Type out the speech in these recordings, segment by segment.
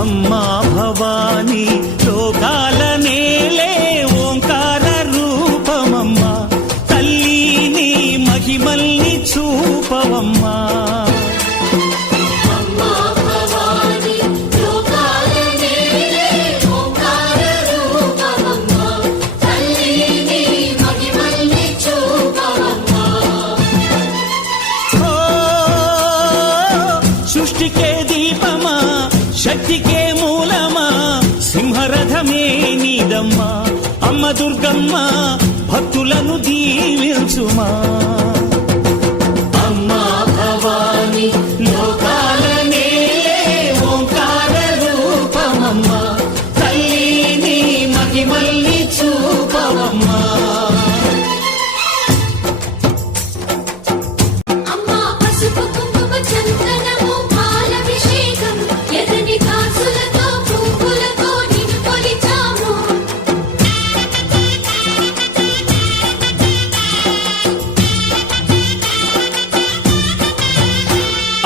అమ్మా భవాని లోకాల నేలే ఓంకార రూపమమ్మా తల్లిని మహిమల్ని చూపవమ్మా సృష్టికే దీపమా శక్తికే మూలమా సింహరథమే నీదమ్మా అమ్మ దుర్గమ్మ భక్తులను దీవించుమా అమ్మా భవాని లోకాల నేలే ఓంకార రూపమమ్మా తల్లిని మహిమల్ని చూపవమ్మా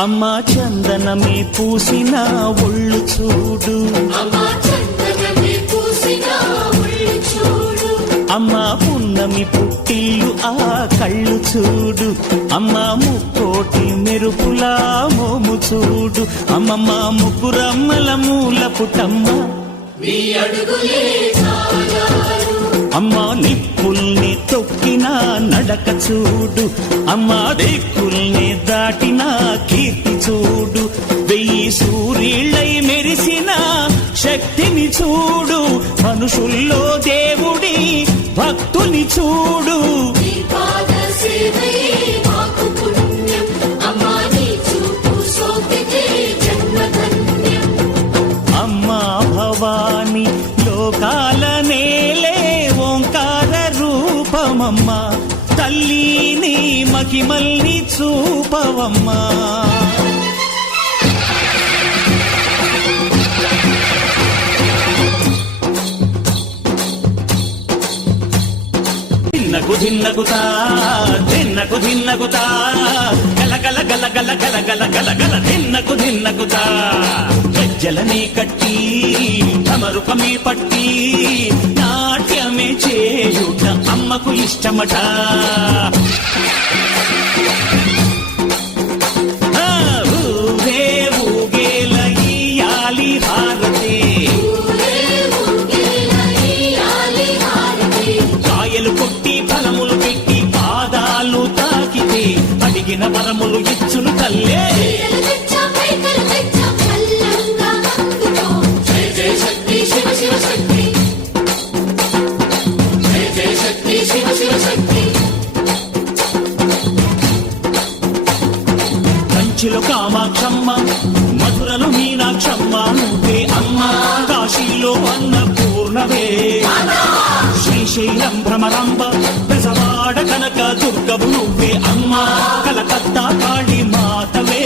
అమ్మా చందనమే పూసిన ఒళ్ళు చూడు అమ్మా పున్నమి పుట్టిల్లు ఆ కళ్ళు చూడు అమ్మా ముక్కోటి మెరుపులా మోము చూడు అమ్మమ్మ ముగ్గురమ్మల మూల పుట్టమ్మ అమ్మా నిప్పుల్ని తొక్కిన నడక చూడు అమ్మా దిక్కుల్ని దాటిన కీర్తి చూడు 1000 సూర్యుళ్ళై మెరిసిన శక్తిని చూడు మనుషుల్లో దేవుడి భక్తుని చూడు అమ్మా భవాని లోకాల నేలే ఓంకార రూపమమ్మా తల్లిని మహిమల్ని చూపవమ్మా ధిన్నగుతా ధిన్నగుతా గల గల గల గల గల గల గల గల ధిన్నగుతా గజ్జలనే కట్టి తమరుకమే పట్టి నాట్యమే చేయుట అమ్మకు ఇష్టమట ఊగే ఊగేల ఇయ్యాలి హారతి కాయలు కొట్టి ఫలములు పెట్టి పాదాలు తాకితే అడిగిన వరములు ఇచ్చును తల్లే కంచిలో కామాక్షమ్మ మధురలో మీనాక్షమ్మ నువ్వే అమ్మ కాశీలో అన్నపూర్ణవే శ్రీశైలం భ్రమరాంబ బెజవాడ కనక దుర్గవు నువ్వే అమ్మ కలకత్తా కాళీ మాతవే